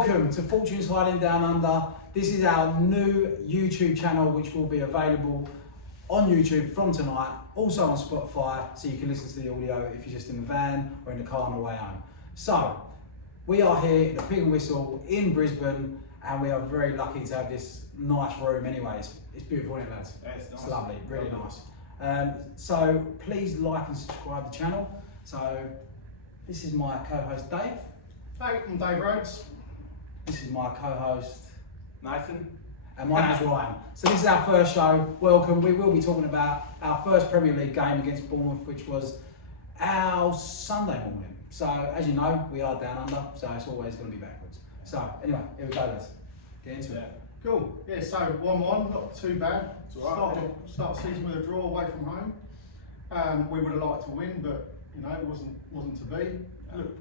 Welcome to Fortunes Hiding Down Under. This is our new YouTube channel which will be available on YouTube from tonight, also on Spotify, so you can listen to the audio if you're just in the van or in the car on the way home. So, we are here in the Pig and Whistle in Brisbane, and we are very lucky to have this nice room anyway. It's beautiful, isn't it, lads? Yeah, it's nice. It's lovely, really nice. So please like and subscribe to the channel. So this is my co-host Dave. Hey, I'm Dave Rhodes. This is my co-host Nathan. and my name's Ryan. So this is our first show. Welcome. We will be talking about our first Premier League game against Bournemouth, which was our Sunday morning. So as you know, we are down under, so it's always going to be backwards. So anyway, here we go, lads. Get into it. Cool. Yeah, so 1-1, not too bad. It's all right, Start the season with a draw away from home. We would have liked to win, but you know, it wasn't to be.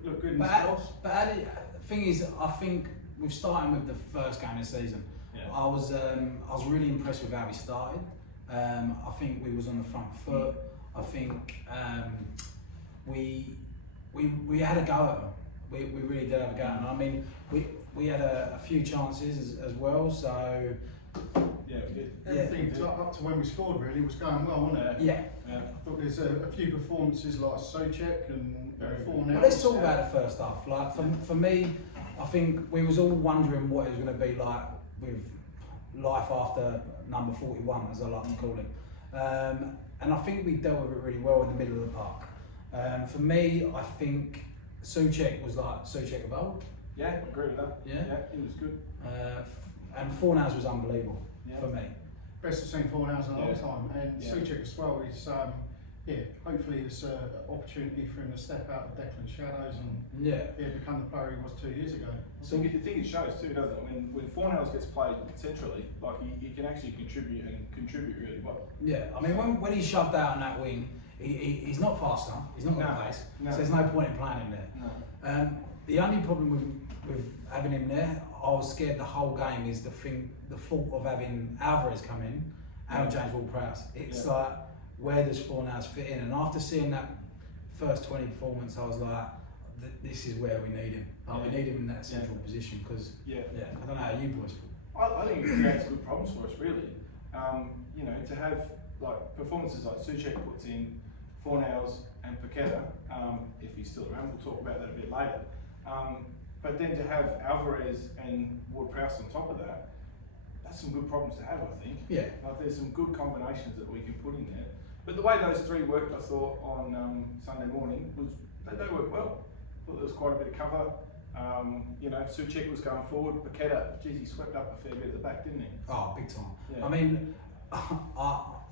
Look good in the spots. But the thing is, I think we've started with the first game of the season. Yeah. I was really impressed with how we started. I think we was on the front foot. I think we had a go at them. We really did have a go at them. I mean, we had a few chances as well. So Yeah, we did. Everything up to when we scored really was going well, wasn't it? yeah. I thought there's a few performances like Socek and 4 now. Well, let's talk about the first half. Like for me, I think we was all wondering what it was going to be like with life after number 41, as I like to call him. And I think we dealt with it really well in the middle of the park. For me, I think Socek was like Socek of old. Yeah, I agree with that. Yeah? Yeah, it was good. And Fornals was unbelievable for me. Best I've seen 4 now in a long Yeah. time. And Yeah. Socek as well is, hopefully it's an opportunity for him to step out of Declan's shadows and become the player he was 2 years ago. So I think it shows too, doesn't it? When Fornals gets played centrally, like he can actually contribute really well. Yeah, I mean when he's shoved out on that wing, he's not fast enough. He's not got No, pace. no. So there's no point in playing him there. No. The only problem with having him there, I was scared the whole game is the fault of having Alvarez come in and James Ward-Prowse. It's like, where does Fornals fit in? And after seeing that first 20 performance, I was like, this is where we need him. Like, we need him in that central position because, I don't know how you boys feel. I think it creates good problems for us, really. You know, to have like performances like Socek puts in, Fornals and Paqueta, if he's still around, we'll talk about that a bit later. But then to have Alvarez and Ward-Prowse on top of that, that's some good problems to have, I think. Yeah. Like there's some good combinations that we can put in there. But the way those three worked, I thought, on Sunday morning, was they worked well. I thought there was quite a bit of cover. You know, Socek was going forward. Paqueta, geez, he swept up a fair bit at the back, didn't he? Oh, big time. Yeah. I mean,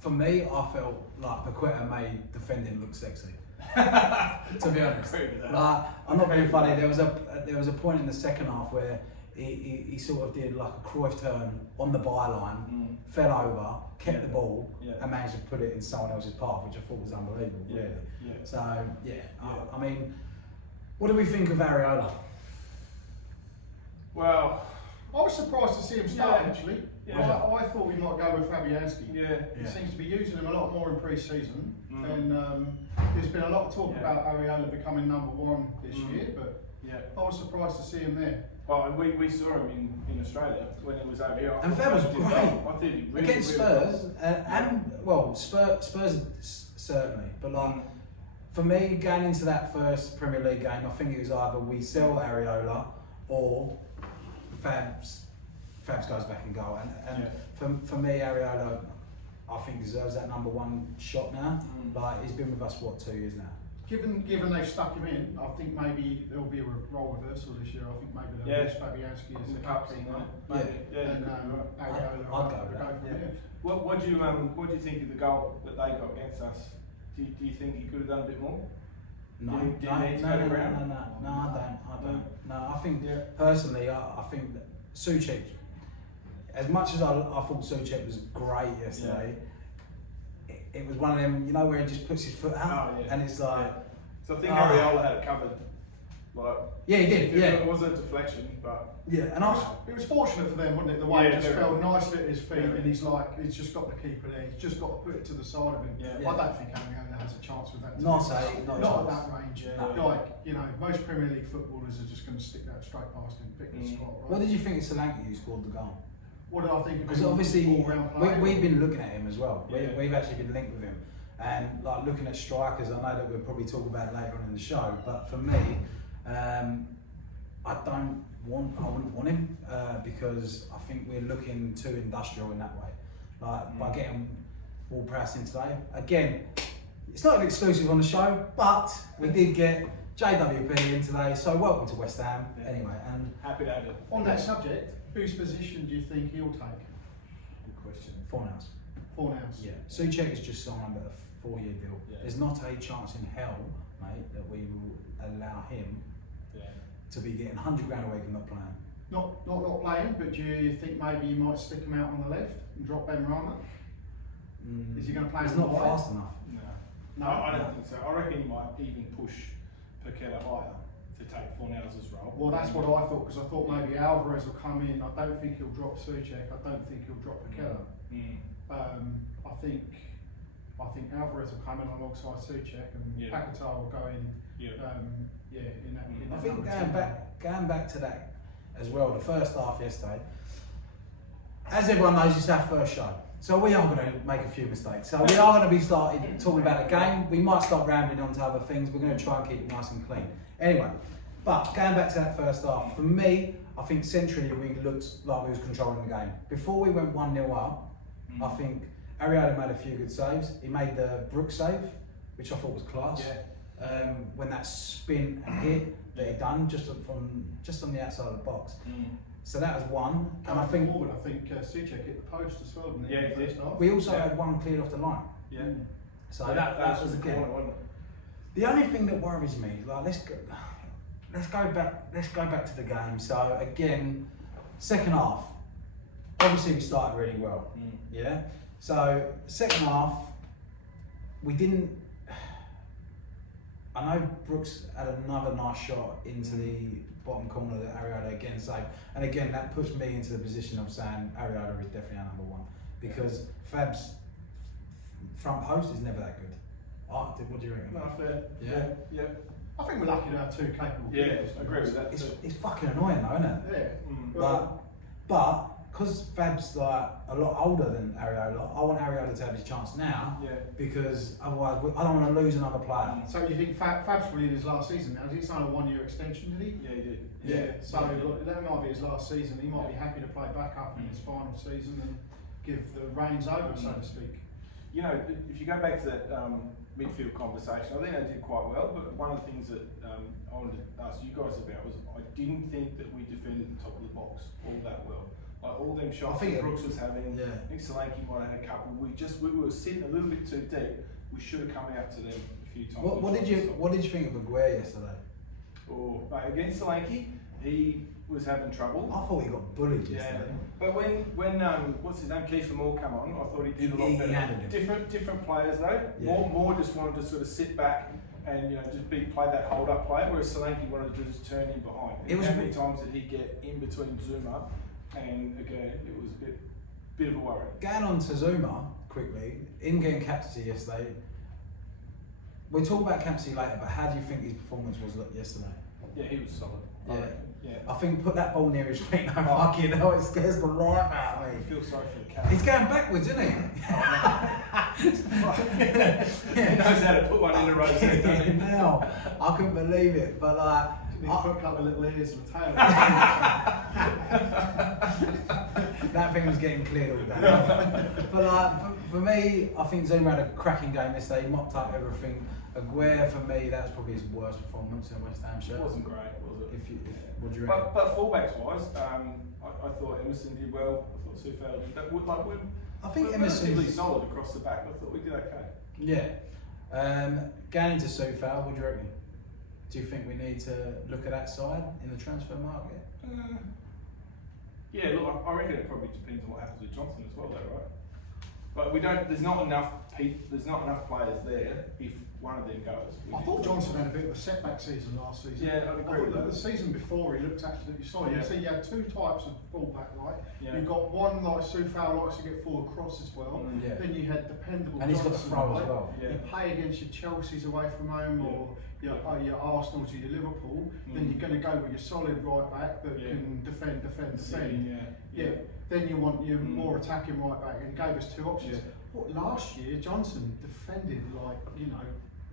for me, I felt like Paqueta made defending look sexy. To be honest, like, I'm not being funny. There was a point in the second half where he sort of did like a Cruyff turn on the byline, fell over, kept the ball, and managed to put it in someone else's path, which I thought was unbelievable. Really. Yeah. So I mean, what do we think of Areola? Well, I was surprised to see him start actually. Yeah. I thought we might go with Fabianski. He Yeah. seems to be using him a lot more in pre-season, and there's been a lot of talk about Areola becoming number 1 this year, but I was surprised to see him there. Well, we saw him in Australia when he was over here. And Fab was I great thought he did really, against really well. Spurs, and well, Spurs certainly, but like for me, going into that first Premier League game, I think it was either we sell Areola or Fabs goes back and goal. And for me, Areola, I think deserves that number 1 shot now. Like he's been with us 2 years now. Given they've stuck him in, I think maybe there'll be a role reversal this year. I think maybe they'll use Fabianski as the captain, and Areola I'd go with that. from there. What do you think of the goal that they got against us? Do you think he could have done a bit more? No, Do you need to no, go around? no, I don't. No, I think personally, I think that Socek, as much as I thought Socek was great yesterday, it was one of them, you know, where he just puts his foot out, and it's like. So I think Areola had it covered Like, Yeah, he did. Yeah, it was a deflection, but yeah. And It was fortunate for them, wasn't it? The way Yeah, it just very. fell nicely at his feet, Very. and he's just got the keeper there. He's just got to put it to the side of him. Yeah. I don't think Amiota has a chance with that. Not a Not chance. at that range. Yeah. Like, you know, most Premier League footballers are just going to stick that straight past him, pick the spot. Right? What did you think of Solanke who scored the goal? What did I think of Because him? obviously All-round player? we've been looking at him as well. Yeah. We've actually been linked with him, and like looking at strikers. I know that we'll probably talk about it later on in the show, but for me, I wouldn't want him because I think we're looking too industrial in that way. Like by getting Ward-Prowse in today. Again, it's not an exclusive on the show, but we did get JWP in today. So welcome to West Ham. Yeah. Anyway, and happy to have it. On that subject, whose position do you think he'll take? Good question. Fornals. Fornals. Yeah. Souček has just signed a 4-year deal. Yeah. There's not a chance in hell, mate, that we will allow him to be getting 100 grand a week and not playing. Not playing, but do you think maybe you might stick him out on the left and drop Ben Rama? Is he going to play? He's on the not right? fast enough. No, I don't think so. I reckon he might even push Paqueta higher to take Fornals' role. Well, that's what I thought, because I thought maybe Alvarez will come in. I don't think he'll drop Souček. I don't think he'll drop Paqueta. I think Alvarez will come in alongside Souček, and Paqueta will go in. In that I think number 10. going back to that as well, the first half yesterday, as everyone knows, it's our first show. So we are going to make a few mistakes. So we are going to be starting talking about the game. We might start rambling on to other things. We're going to try and keep it nice and clean. Anyway, but going back to that first half, for me, I think centrally we looked like we was controlling the game. Before we went 1-0 up, I think Ariada made a few good saves. He made the Brook save, which I thought was class. When that spin and hit that he done just on the outside of the box. So that was one. And I think Souček hit the post as well, didn't he? Yeah, he did. we also had one cleared off the line. Yeah. So Yeah, that was the again. corner, wasn't it? The only thing that worries me, like let's go back to the game. So again, second half, obviously we started really well. Yeah. So second half, we didn't. I know Brooks had another nice shot into the bottom corner that Ariada again saved, and again that puts me into the position of saying Ariada is definitely our number one because Fab's front post is never that good. What do you reckon? No, fair. Yeah. I think we're lucky to have two capable Yeah, keepers. I agree with that. It's fucking annoying though, isn't it? Yeah. But because Fab's like a lot older than Ariola, I want Ariola to have his chance now because otherwise I don't want to lose another player. So you think Fab's probably in his last season now? Did he sign a 1-year extension, did he? Yeah, he did. Yeah. So look, that might be his last season. He might be happy to play back up in his final season and give the reins over, so to speak. You know, if you go back to that midfield conversation, I think they did quite well, but one of the things that I wanted to ask you guys about was I didn't think that we defended the top of the box all that well. Like all them shots that Brooks was having, Nick Solanke might have had a couple, we were sitting a little bit too deep. We should have come out to them a few times. What did you think of Aguirre yesterday? Against Solanke, he was having trouble. I thought he got bullied yesterday. But when what's his name, Kiefer Moore come on, I thought he did a lot He better. handled him. Different players though. Yeah. More just wanted to sort of sit back and just play that hold up play, whereas Solanke wanted to just turn in behind. How many times did he get in between Zuma and again it was a bit of a worry. Going on to Zuma quickly, in getting captaincy yesterday. We'll talk about captaincy later, but how do you think his performance was yesterday? Yeah, he was solid. Yeah. I think put that ball near his feet. No, fucking hell, it scares the life out of me. I feel sorry for the cat. He's going backwards, isn't he? He knows how to put one in the road. Now, I couldn't believe it, but like. He put a couple of little ears and a tail. That thing was getting cleared all day. But like, for me, I think Zuma had a cracking game this day. He mopped up everything. Aguirre, for me, that was probably his worst performance in West Ham shirt. It wasn't great, was it? What do you reckon? But fullbacks wise, I thought Emerson did well. I thought Soufal did that. I think we're Emerson's relatively solid across the back. I thought we did okay. Yeah. Going into Soufal, what do you reckon? Do you think we need to look at that side in the transfer market? Yeah, look, I reckon it probably depends on what happens with Johnson as well, though, right? But we don't. There's not enough players there if one of them goes. I thought Johnson had a bit of a setback season last season. Yeah, I'd agree with that. The season before he looked absolutely solid. Yeah. You see, you had two types of fullback, right? Yeah. You've got one like Soufal likes to get forward cross as well. Yeah. Then you had dependable And he's got Johnson, the throw right? as well. You play against your Chelsea's away from home or your Arsenal's or your Liverpool. Then you're going to go with your solid right back that can defend. Yeah. Then you want your more attacking right back, and he gave us two options. Yeah. What, last year Johnson defended like, you know.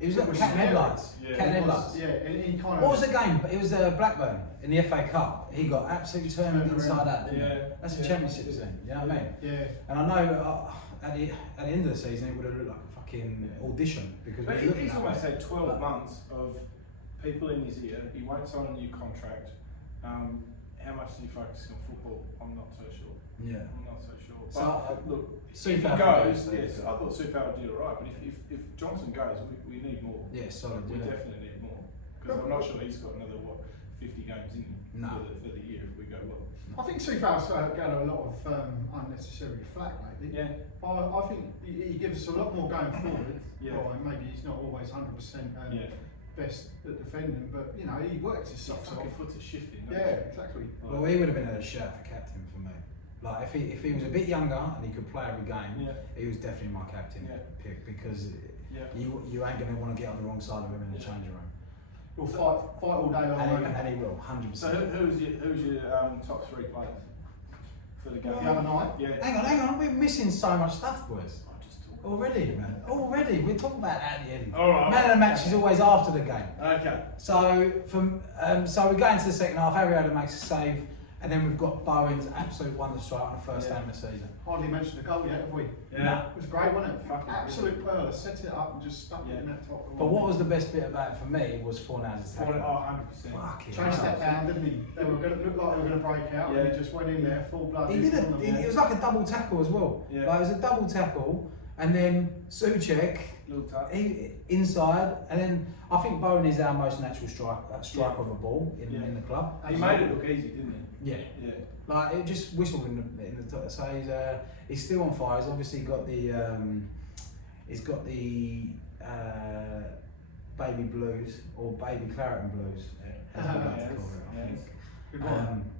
It was like cat and headlights. Yeah. Cat and headlights. Yeah, and he kind of. What was the game? It was Blackburn in the FA Cup. He got absolutely turned inside out, didn't he? That's a championship team, you know what I mean? Yeah. And I know at the end of the season it would have looked like a fucking audition because But we were looking he's that almost way. had 12 months of people in his ear. He won't sign a new contract. How much did he focus on football? I'm not so sure. Yeah. I'm not so sure. So, But look, if he Soufal goes, goes, yes, I thought Soufal did all right. But if Johnson goes, we need more. Yeah, solid. We Yeah. definitely need more because I'm not sure he's got another 50 games in him No. for the year if we go well. I think Soufal's got a lot of unnecessary flack lately. Yeah. But I think he gives us a lot more going forward. Yeah. Well, maybe he's not always 100% best at defending, but you know, he works his socks off. Fucking foot's a shifting. doesn't Yeah, it? exactly. Well, he would have been a shout for captain for me. Like if he was a bit younger and he could play every game, he was definitely my captain pick because you ain't gonna want to get on the wrong side of him in the changing room. He'll fight all day long. And he will, 100%. So who's your top three players for the game? The other night? Yeah. Hang on, we're missing so much stuff, boys. I'm just talking. Already, man. Already, we're talking about that at the end. All right. Man of the match is always after the game. Okay. So so we go into the second half. Arietta makes a save, and then we've got Bowen's absolute wonder strike on the first game of the season. Hardly mentioned the goal yet, have we? Yeah. It was great, wasn't it? Fucking Absolute pearl. Set it up and just stuck it in that top corner. But what was the best bit about it for me was Fornals' attack. 100%. Fucking Chased hell. that down, didn't he? They were going to look like they were going to break out, and he just went in there full blood. He did it was like a double tackle as well. Yeah. Like it was a double tackle, and then Souček Little touch. inside, and then I think Bowen is our most natural striker of a ball in the club. He made it look easy, didn't he? Yeah. Yeah. Like it just whistled in the top. So he's still on fire. He's obviously got the baby blues or baby claret and blues, as we like to call it. I think. Good one.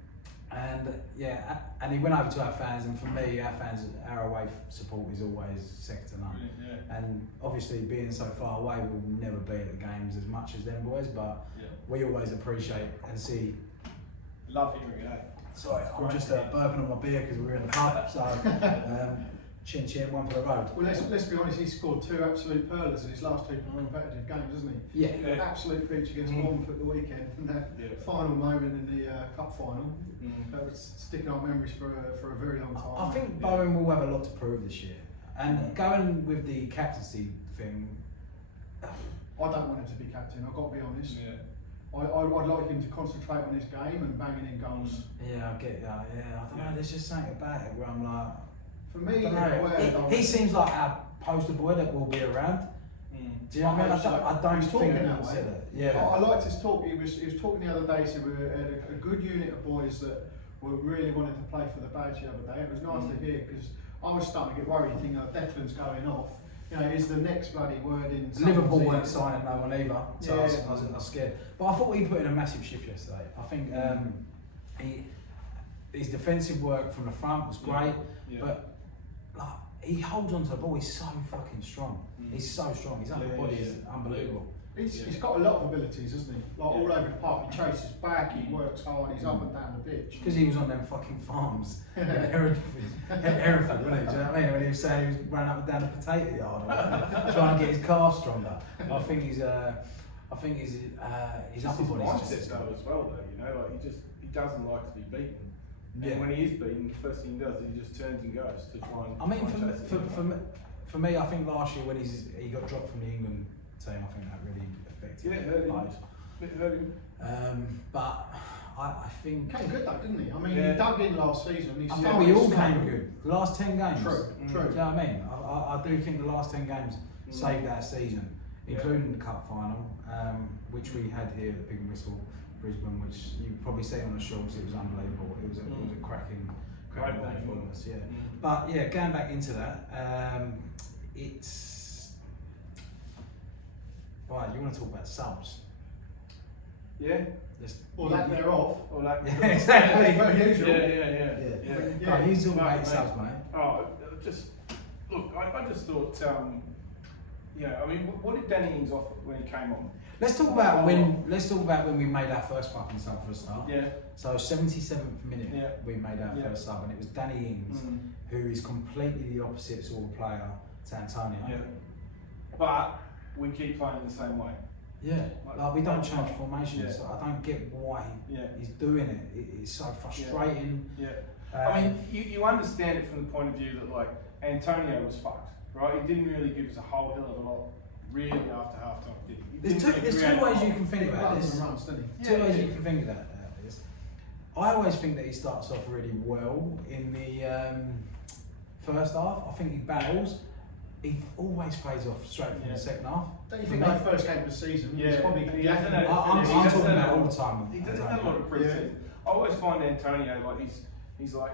And he went over to our fans, and for me, our away support is always second to none. Yeah. And obviously, being so far away, we'll never be at the games as much as them boys, but we always appreciate and see. Love hearing it. Sorry, I'm just burping on my beer because we were in the pub, so chin chin, one for the road. Well, let's be honest, he scored two absolute pearlers in his last two competitive games, hasn't he? Yeah. Absolute peach against Bournemouth at the weekend, and that final moment in the cup final. That was sticking our memories for a very long time. I think Bowen will have a lot to prove this year, and going with the captaincy thing. I don't want him to be captain. I've got to be honest. Yeah. I'd like him to concentrate on his game and banging in goals. Yeah, I get that. Yeah, I don't know. There's just something about it where I'm like, For me, I don't know. He seems like our poster boy that will be around. Do you know what I mean? I don't He's think talking that that was way. it. Yeah. I liked his talk. He was talking the other day. So we had a good unit of boys that were really wanted to play for the badge the other day. It was nice to hear because I was starting to get worried, thinking, oh, Declan's going off. You know, is the next bloody word in? Liverpool weren't signing no one either, so Yeah. I was scared. But I thought he put in a massive shift yesterday. I think his defensive work from the front was great, but like, he holds on to the ball. He's so fucking strong. He's so strong. His upper body is unbelievable. He's got a lot of abilities, hasn't he? Like all over the park, he chases back, he works hard, he's up and down the pitch. Because he was on them fucking farms in Hereford, wasn't he? Do you know what I mean? When he was saying he was running up and down the potato yard, trying to get his calf stronger. I think his upper body is mindset just though as well though, you know, like he doesn't like to be beaten. And when he is beaten, the first thing he does is he just turns and goes to try and. I mean, for me, I think last year when he got dropped from the England team, I think that really affected him. It hurt him. But I think Came good though, didn't he? I mean, he dug in last season. I think we all came good. The last 10 games. True. Do you know what I mean? I do think the last 10 games saved our season, including the cup final, which we had here at the Pig and Whistle, Brisbane, which you probably see on the shorts. It was unbelievable. It was a cracking day for us. Yeah. But yeah, going back into that, Right, you want to talk about subs? Yeah. Or that they're off. Or that. Yeah, exactly. As per usual. Yeah. Right, you talk about Mate, your subs, mate. Oh, just look. I just thought, you know, I mean, what did Danny Ings offer when he came on? Let's talk about when we made our first fucking sub for a start. Yeah. So 77th minute, Yeah. we made our Yeah. first sub, and it was Danny Ings, who is completely the opposite sort of player to Antonio. Yeah. But we keep playing the same way. Yeah, like we don't change Yeah. formations. So I don't get why Yeah. he's doing it. It's so frustrating. Yeah. I mean, you understand it from the point of view that like Antonio was fucked, right? He didn't really give us a whole hell of a lot, really, after half time. Did he? There's two ways you can think about this. Two ways you can think about this. I always think that he starts off really well in the first half. I think he battles. He always fades off straight from the second half. Don't you think that first game of the season? Yeah. He's probably He lacking hasn't a had- bit. I'm he talking hasn't about had- all the time. He doesn't have a lot of pre-season. I always find Antonio like he's like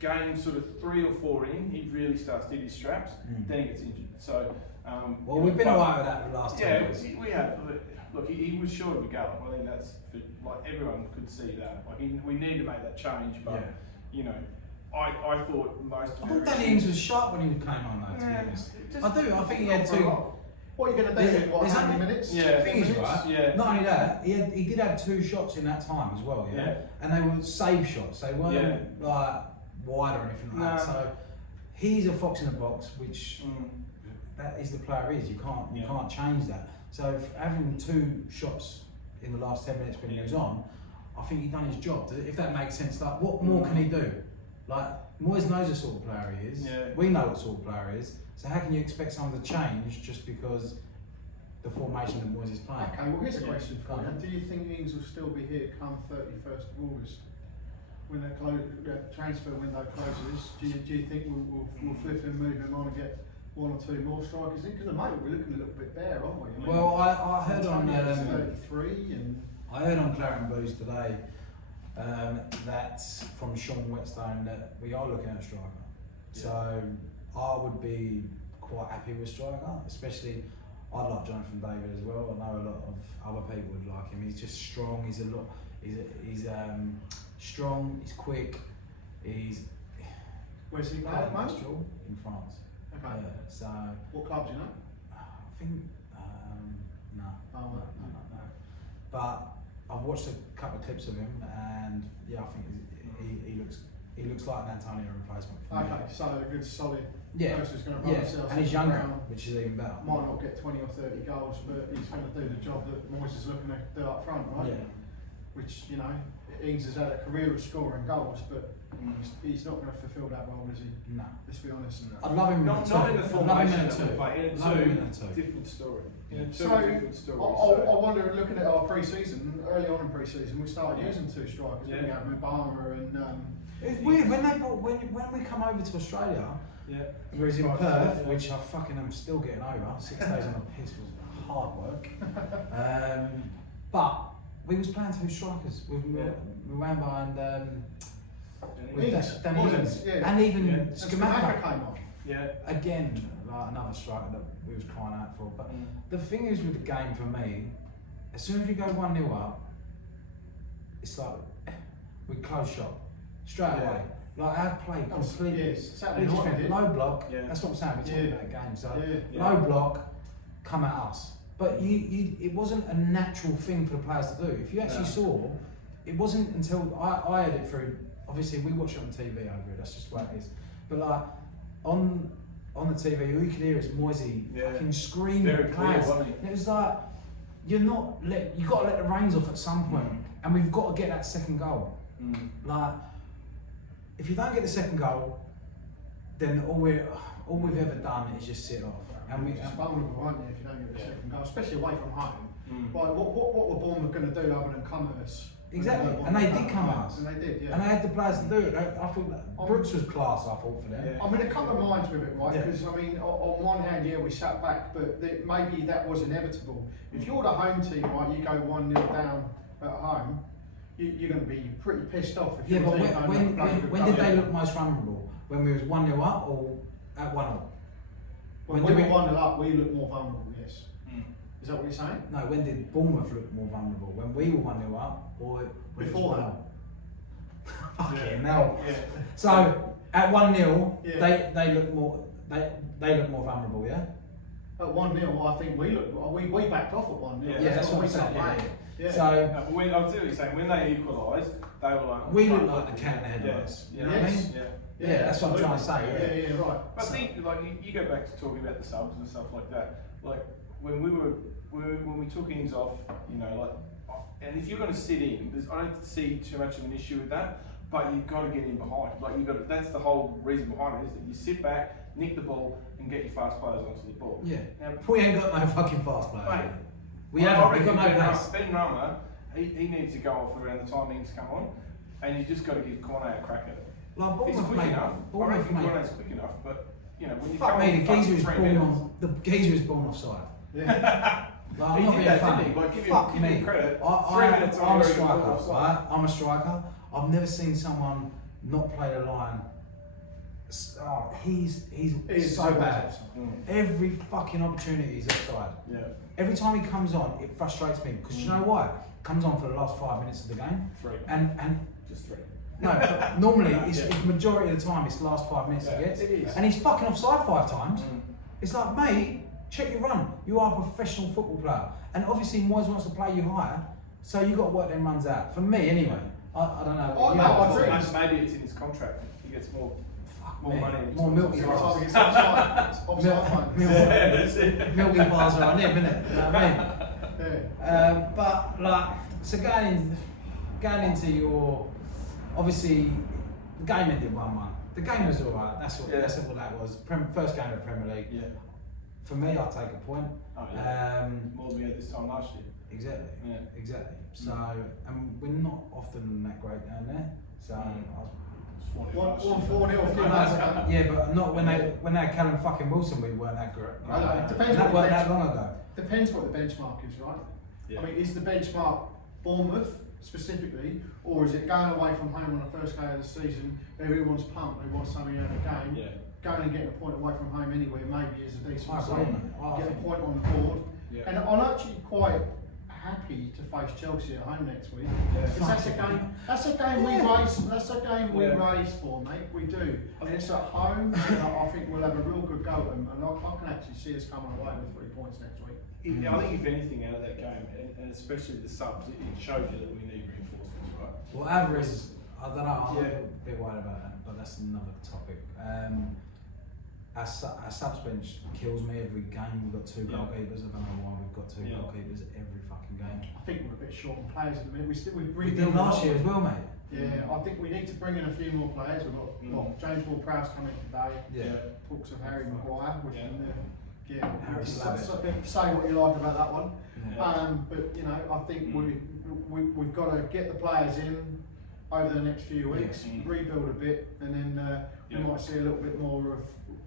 game sort of 3 or 4 in, he really starts to hit his straps, then he gets injured. So Well, we've been alright with that the last 2 yeah, weeks. we have. Look, he was short of a gallop. I think that's like everyone could see that. Like we need to make that change, but you know, I thought most. I thought Danny Ings was sharp when he came on, though. To be honest, I do. I think he had two. What are you going to do in what, There's 100 only- minutes? Yeah. The thing is, right? Yeah. Not only that, he did have 2 shots in that time as well. Yeah. And they were save shots. They weren't like wide or anything like that. So he's a fox in the box, which that is the player he is. You can't change that. So if having 2 shots in the last 10 minutes when he was on, I think he done his job. If that makes sense, like what more can he do? Like Moyes knows the sort of player he is. Yeah. We know what sort of player he is. So how can you expect someone to change just because the formation that Moyes is playing? Okay, well here's a question for Go you. on. Do you think Ings will still be here come 31st of August? When the transfer window closes, do you think we'll flip him, move him on and get 1 or 2 more strikers in? Because at the moment we're looking a little bit bare, aren't we? I mean, Well, I heard on Antonio's 33 and... I heard on Claret and Blues today that from Sean Whetstone that we are looking at a striker. So I would be quite happy with striker, especially I'd like Jonathan David as well. I know a lot of other people would like him. He's just strong. He's strong. He's quick. Where's he playing at the moment? In France. Okay. So What club do you know? I think no. Oh, No. But I've watched a couple of clips of him, and yeah, I think he looks like an Antonio replacement for me. Okay, so a good solid Yeah, person who's going to run yeah, himself and he's into the younger, ground. which is even better. Might not get 20 or 30 goals, but he's going to do the job that Moyes is looking to do up front, right? Yeah. Which, you know, Ings has had a career of scoring goals, but he's not going to fulfil that role, is he? No. Let's be honest. I'd love him in Not the in two. the I'd love him in formation the that we two. play. In Love him in a the two. different story. In a So, different story. I wonder, looking at our pre-season, early on in pre-season, we started using 2 strikers, didn't we? Yeah. Obama and... It's weird when we come over to Australia. Yeah. We was in Right, Perth, yeah. which I fucking am still getting over. 6 days on the piss was hard work. But we was playing 2 strikers with Mwamba and with Ings. Danny Ings, Yeah. and even Yeah. And Skamaka. came on. Yeah. Again, like another striker that we was crying out for. But the thing is with the game for me, as soon as we go 1-0 up, it's like we close shop straight Yeah. away. Like our play completely. Yes, Saturday we night, just we did. low block. Yeah. That's what I'm saying. We're talking Yeah. about a game. So Yeah. low block, come at us. But it wasn't a natural thing for the players to do. If you actually saw, it wasn't until I had it through. Obviously, we watch it on TV over here. That's just what it is. But like on the TV, all you could hear is Moisey fucking screaming Very at clear, players. wasn't he? And it was like you got to let the reins off at some point, and we've got to get that second goal. Like if you don't get the second goal, then all we've ever done is just sit off. And we It's vulnerable, aren't you, if you don't get the second goal, especially away from home. Like, what were Bournemouth going to do other than come at us? Exactly, and they did come at us. And they did, yeah. And they had the players to do it. I thought that Brooks was class. I thought for them. Yeah. I'm in a couple of minds with it, right? Yeah. Because I mean, on one hand, yeah, we sat back, but maybe that was inevitable. If you're the home team, right, you go 1-0 down at home, you're going to be pretty pissed off. If Yeah, your but team don't play good when did goals. they look most vulnerable? When we was 1-0 up or at 1-0? When we were 1-0 up, we looked more vulnerable, yes. Is that what you're saying? No, when did Bournemouth look more vulnerable? When we were 1-0 up, or when Before it was 1-0? Fucking hell. Yeah. So at 1-0, Yeah. they look more vulnerable, yeah. At 1-0, I think we backed off at 1-0. Yeah, that's what I'm saying. Yeah. So I'll tell you what you're saying. When they equalised, they were like, we look like the cat in the headlights. Yes. You know what I mean? Yeah. Yeah, that's what I'm trying to say. Yeah, right. I think like you go back to talking about the subs and stuff like that. Like when we took Ings off, you know, like, and if you're going to sit in, I don't see too much of an issue with that. But you've got to get in behind. Like you got. That's the whole reason behind it, is that you sit back, nick the ball, and get your fast players onto the ball. Yeah. Now, We ain't got no fucking fast players. Mate, We I haven't. reckon We've got no pace. Ben Rama, he needs to go off around the time Ings come on, and you just got to give Cornet a crack at it. Like He's Bournemouth, quick mate. enough. I Bournemouth, reckon mate. Cornet's quick enough, but you know when you Fuck come me, on the fucking geezer is 3 born minutes, on. The geezer is born offside. Yeah. Like, I'm He not did being that, funny. didn't he? Like, give Fuck him me. credit. 3 I'm minutes a on the striker, offside. right? I'm a striker. I've never seen someone not play the line. Oh, he's so bad. Every fucking opportunity he's offside. Yeah. Every time he comes on, it frustrates me because you know why? Comes on for the last 5 minutes of the game, 3. and Just 3. no, but normally it's majority of the time it's the last 5 minutes Yeah, he gets, it is. and he's fucking offside 5 times. It's like, mate, check your run. You are a professional football player, and obviously Moyes wants to play you higher, so you got to work them runs out. For me, anyway. I don't know. Oh, You no, know, I agree. Maybe it's in his contract. He gets more man, money. more milky Every time bars. he gets offside, offside. That's it. Milky bars are on him, innit? You know what I mean? Yeah. But like, so going into your, obviously, the game ended 1-1. The game was alright. That's what that was. First game of the Premier League. Yeah. For me, I'll take a point. Oh, yeah. More than we had this time last year. Exactly. Yeah. Exactly. So, and we're not often that great down there. So, It's 40 last year. 1-4-0 a few months ago. yeah, but not when they had Callum fucking Wilson. We weren't that great. I know, it depends And that what weren't the that long ago. Depends what the benchmark is, right? Yeah. I mean, is the benchmark Bournemouth specifically, or is it going away from home on the first day of the season, everyone's pumped, they want something out of the game, Yeah. going and getting a point away from home anywhere maybe is a decent I agree, result. mate. I Get a think- point on the board. Yeah. And I'm actually quite happy to face Chelsea at home next week. Yeah. Because that's a game we Yeah. race for, mate. We do. And it's at home, and I think we'll have a real good go at them, and I can actually see us coming away with 3 points next week. I think if anything out of that game, and especially the subs, it shows you that we need reinforcements, right? Well, Alvarez, I don't know, I'm Yeah. a bit worried about that, but that's another topic. Our subs bench kills me every game. We've got 2 Yeah. goalkeepers. I don't know why we've got 2 Yeah. goalkeepers every fucking game. I think we're a bit short on players at the minute. We've We did last year as well, mate. Yeah, I think we need to bring in a few more players. We've got James Ward-Prowse coming today. Yeah. Talks of Harry Maguire. We can, Harry say what you like about that one. Yeah. But you know, I think we've got to get the players in over the next few weeks, rebuild a bit, and then we might see a little bit more of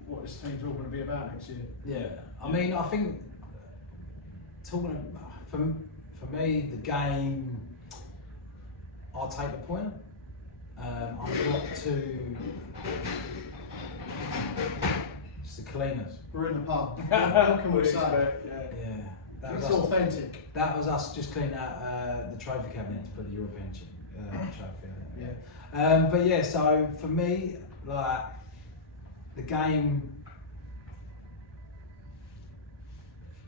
what this team's all going to be about next year. Yeah, I mean, I think talking for me, the game, I'll take the point. I'm not too. It's the cleaners. We're in the pub. What can we say? Yeah, that was It's us. authentic. That was us just cleaning out the trophy cabinet to put the European trophy in it. Yeah. But yeah, so for me, like the game,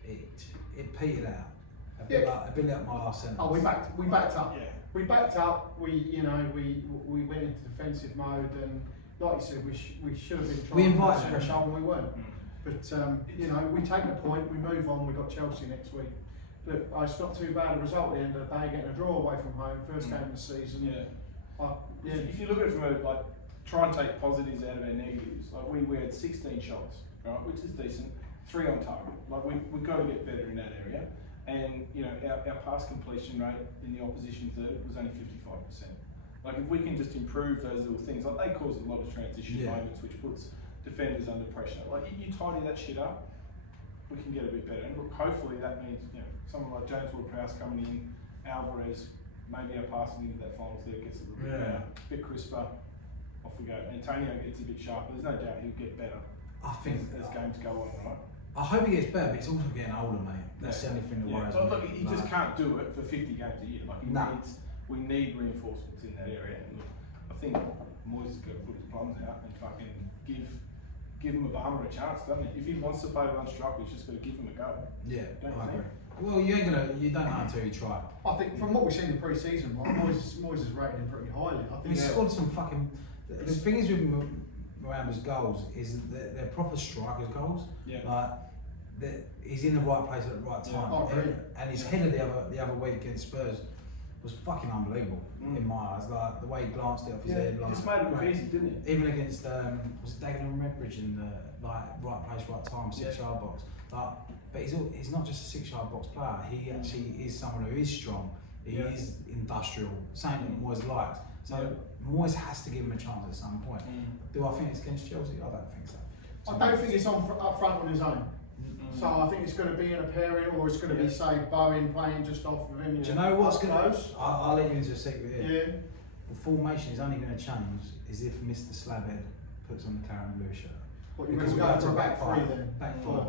it petered out. A bit like my last sentence. Oh, we backed up. Yeah. We backed up. We went into defensive mode, and like you said, we should have been trying. We invited to pressure. and we weren't. But you know, we take the point. We move on. We got Chelsea next week. Look, it's not too bad a result at the end of the day. Getting a draw away from home, first game of the season. Yeah. Yeah. If you look at it from a, like, try and take positives out of our negatives, like we had 16 shots, right, which is decent, 3 on target. Like we've got to get better in that area. And you know, our pass completion rate in the opposition third was only 55%. Like if we can just improve those little things, like they cause a lot of transition moments, which puts defenders under pressure. Like you tidy that shit up, we can get a bit better. And look, hopefully that means, you know, someone like James Ward-Prowse coming in, Alvarez, maybe our passing into that final third gets a little bit better, a bit crisper. Off we go. Antonio gets a bit sharper. There's no doubt he'll get better. I think as games go on, right? I hope he gets better, but he's also getting older, mate. That's the only thing that worries me. But look, he just can't do it for 50 games a year. Like we need reinforcements in that area. And look, I think Moyes has got to put his plums out and fucking give him a Barmer a chance, doesn't he? If he wants to play with unstruck, he's just got to give him a go. Yeah, I agree. Well, you don't know until you try. I think from what we've seen in pre-season, right, Moyes has rated him pretty highly. I think He's scored some fucking. The thing is with Moramba's goals is that they're proper strikers' goals. Yeah. Like he's in the right place at the right time. And his header the other week against Spurs was fucking unbelievable in my eyes. Like the way he glanced it off his head. Like, he just made it look easy, didn't he? Even against was it Dagenham and Redbridge in the right place, right time, 6-yard box. Like, but he's not just a 6-yard box player. He actually is someone who is strong. He is industrial, something that Moyes likes. So Moyes has to give him a chance at some point. Do I think it's against Chelsea? I don't think so. I don't think it's up front on his own. So I think it's going to be in a pairing, or it's going to be, say, Bowen playing just off of him. Do you know what's going to? I'll let you into a secret here. Yeah. The formation is only going to change is if Mr. Slabhead puts on the claret and blue shirt. What, you're going to go for a back three then? Back five,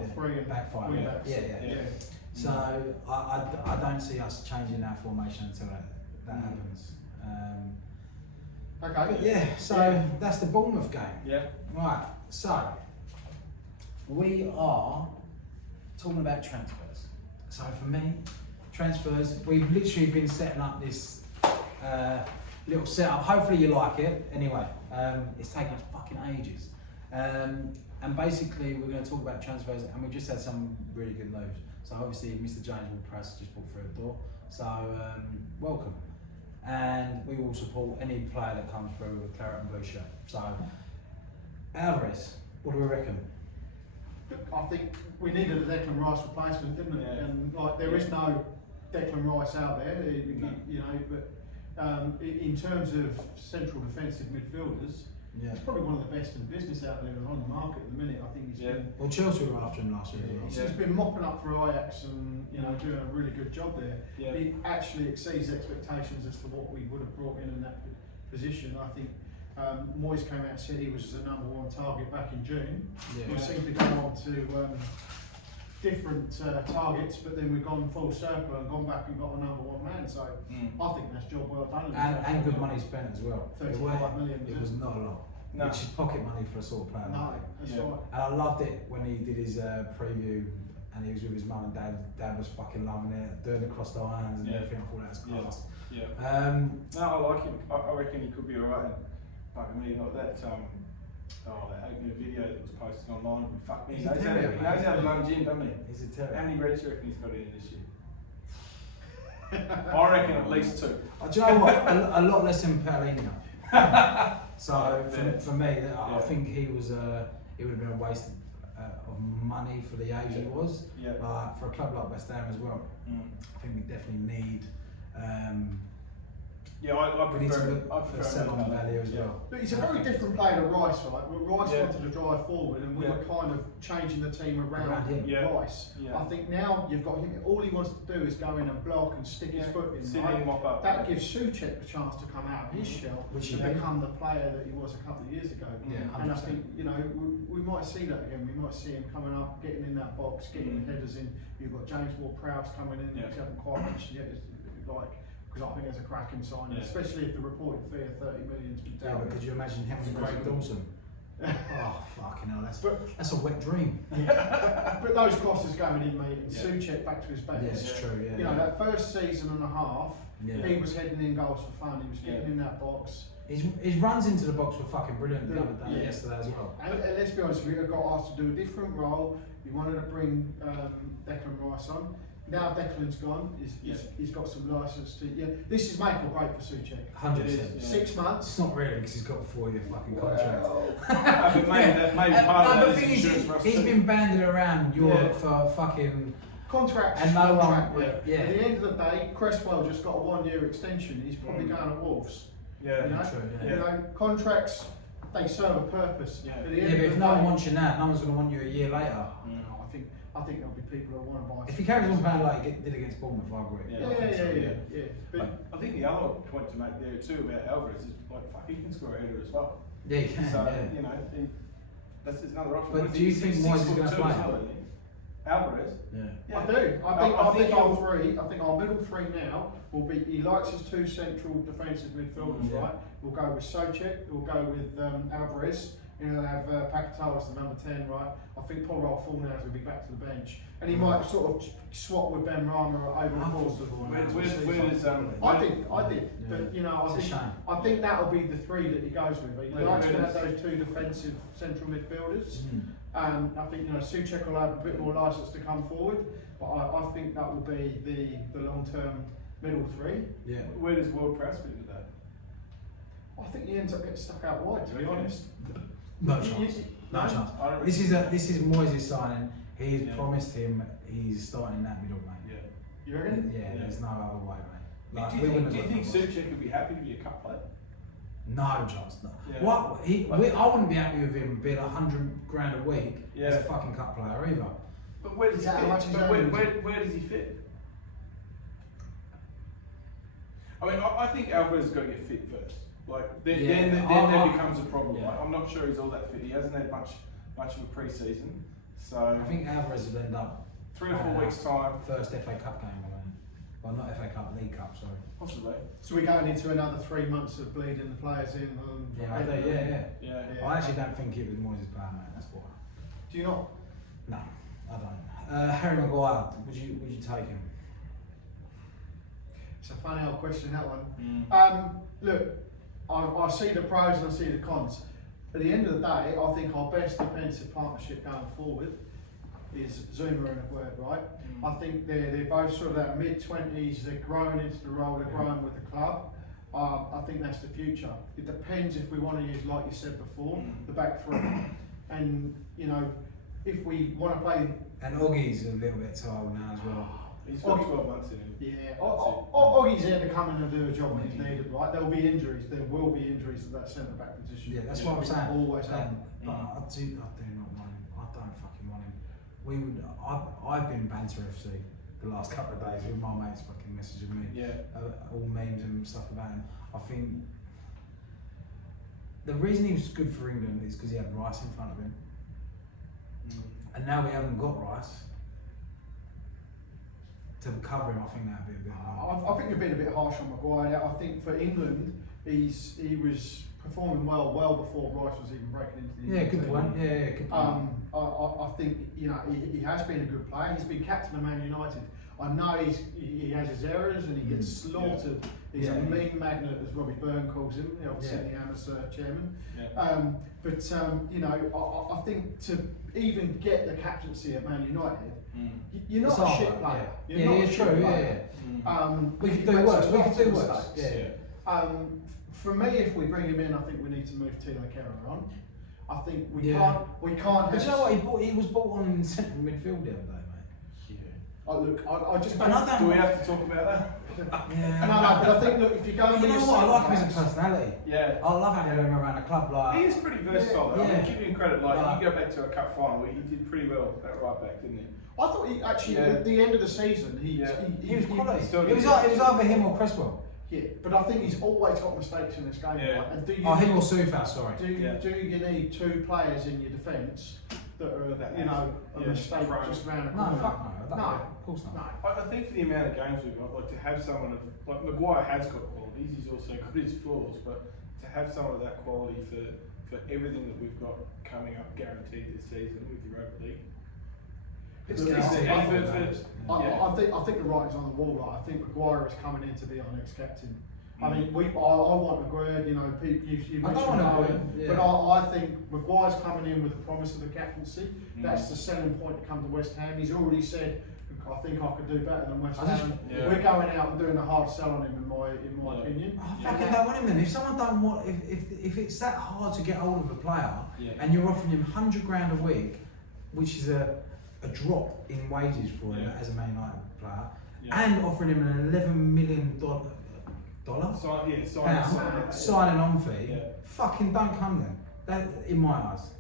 back five. Yeah. So I don't see us changing our formation until that happens. Okay. But yeah, so that's the Bournemouth game. Yeah. Right, so we are talking about transfers. So for me, transfers, we've literally been setting up this little setup. Hopefully you like it. Anyway, it's taken us fucking ages. And basically we're going to talk about transfers, and we've just had some really good news. So obviously Mr. James Ward-Prowse just walked through the door. So welcome. And we will support any player that comes through with a claret and blue shirt. So Alvarez, what do we reckon? I think we needed a Declan Rice replacement, didn't we? Yeah. And like there is no Declan Rice out there, you know. But in terms of central defensive midfielders, he's probably one of the best in business out there on the market at the minute. I think he's been. Well, Chelsea were after him last year. He's been mopping up for Ajax and doing a really good job there. Yeah. He actually exceeds expectations as to what we would have brought in that position. I think Moyes came out and said he was the #1 target back in June. We seem to go on to different targets, but then we've gone full circle and gone back and got the #1 man. So I think that's job well done. And good money spent as well. 35 million. It was not a lot. No. Which is pocket money for a sort of player. No, that's right. And I loved it when he did his preview and he was with his mum and dad. Dad was fucking loving it, doing the crossed irons and everything. I thought that was class. No, I like him. I reckon he could be alright. Fuck me, not that. That opening video that was posted online. Fuck me. He knows how to lunge in, doesn't he? He's a terrier. How many reds do you reckon he's got in this year? I reckon at least 2. Do you know what? A lot less than Paulinho. So for me, I think he was. It would have been a waste of money for the age he was. For a club like West Ham as well, I think we definitely need. I prefer for sell-on value as well. But he's a very different player to Rice, right? Rice wanted to drive forward, and we were kind of changing the team around him. Rice. I think now you've got him. All he wants to do is go in and block and stick his foot in. Right? That gives Souček the chance to come out of his shell and become the player that he was a couple of years ago. And I think we might see that again. We might see him coming up, getting in that box, getting headers in. You've got James Ward-Prowse coming in, which I haven't quite mentioned yet. Because I think there's a cracking signing, especially if the reported fee of 30 million to be dealt with. But could you imagine him and Craig Dawson? Oh fucking hell, that's a wet dream. But those crosses going in, mate, and Souček back to his best. Yeah, it's true. You know, that first season and a half, he was heading in goals for fun. He was getting in that box. His runs into the box were fucking brilliant the other day, yesterday as well. And let's be honest, we got asked to do a different role. We wanted to bring Declan Rice on. Now Declan's gone, he's got some licence to. This is make or break for Souček. 100%. 6 months. It's not really because he's got a 4-year fucking contract. But maybe part of that is insurance for us. He's been banded around Europe for fucking contracts. And no one. At the end of the day, Cresswell just got a 1-year extension. He's probably going to Wolves. True. You know, contracts, they serve a purpose. But if no one wants you now, no one's going to want you a year later. I think there'll be people who want to buy. If he carries on playing like he did against Bournemouth, I agree. Yeah. But I think the other point to make there too about Alvarez is he can score a header as well. Yeah, he can. So that's another option. But do you think Moyes is going to play? Alvarez? I do. I think our middle three now will be. He likes his two central defensive midfielders, right? We'll go with Souček. We'll go with Alvarez. And he'll have Paquetá as the number 10, right? I think Paul Fornals will be back to the bench, and he might sort of swap with Ben Rama over the course of the season. I did, but you know, I think that'll be the three that he goes with. He likes to have those two defensive central midfielders. I think Souček will have a bit more licence to come forward, but I think that will be the long-term middle three. Yeah. Where does Ward-Prowse fit into that? I think he ends up getting stuck out wide, to be honest. No chance. No chance. This is Moyes' signing. He's promised him he's starting that middle, mate. Yeah. You reckon? Yeah, there's no other way, mate. Like, do you think Souček would be happy to be a cup player? No chance. No. Yeah. I wouldn't be happy with him being $100,000 a week as a fucking cup player either. But where does he fit? Where does he fit? I mean, I think Alvarez has got to get fit first. Like then there becomes a problem. Yeah. Like, I'm not sure he's all that fit. He hasn't had much of a pre-season, so I think Alvarez will end up 3 or 4 weeks time. First FA Cup game, I mean. Well, not FA Cup, League Cup, sorry. Possibly. So we're going into another 3 months of bleeding the players in. Yeah. I actually don't think it was Moyes' plan, mate. That's why. Do you not? No, I don't. Harry Maguire, would you take him? It's a funny old question, that one. Look, I see the pros and I see the cons. At the end of the day, I think our best defensive partnership going forward is Zuma and Aguerd, right? I think they're both sort of that mid-20s, they're growing into the role, they're growing with the club. I think that's the future. It depends if we want to use, like you said before, the back three. And, if we want to play... And Oggy's a little bit tired now as well. He's got 12 months in him. Yeah, Oggy's there to come in and do a job when he's needed, right? There will be injuries to that centre-back position. Yeah, that's what I'm saying. Always happen. But I do not want him. I don't fucking want him. I've been banter FC the last couple of days with my mates fucking messaging me. All memes and stuff about him. I think the reason he was good for England is because he had Rice in front of him. And now we haven't got Rice. To cover him, I think that'd be a bit hard. I think you're being a bit harsh on Maguire. I think for England, he was performing well before Rice was even breaking into the England team. Point. Yeah, good point. I think he has been a good player. He's been captain of Man United. I know he has his errors and he gets slaughtered. He's a mean magnet, as Robbie Byrne calls him, obviously the amateur chairman. I think to even get the captaincy at Man United, you're not a shit player. You're not a shit player. We could do worse. For me, if we bring him in, I think we need to move Tilo Kehrer on. I think we can't. But you know what? He was bought on in central midfield the other day, mate. I just. Do we have to talk about that? Yeah. No, but I think if you go, you know what? I like him as a personality. Yeah. I love having him around the club. Like he is pretty versatile. I mean, give him credit. Like you go back to a cup final, he did pretty well at right back, didn't he? I thought he actually at the end of the season he was quality. It was either him or Cresswell. Yeah, but I think he's always got mistakes in this game. Yeah. Right? And do you him or Soufal, sorry. Do you need two players in your defence that are a mistake just round the corner? No, fuck no. No, of course not. No. I think for the amount of games we've got, like to have someone like Maguire has got qualities. He's also got his flaws, but to have someone of that quality for everything that we've got coming up guaranteed this season with Europa League. I think the writing's on the wall. Right? I think Maguire is coming in to be our next captain. I mean, I want Aguerd. You mentioned Owen, but I think Maguire's coming in with the promise of the captaincy. That's the selling point to come to West Ham. He's already said, I think I could do better than West Ham. We're going out and doing a hard sell on him, in my opinion. I fucking don't want him then. If someone don't want, if it's that hard to get hold of a player, and you're offering him $100,000 a week, which is a drop in wages for him as a Man United player, and offering him an $11 million signing on fee, fucking don't come then. That, in my eyes.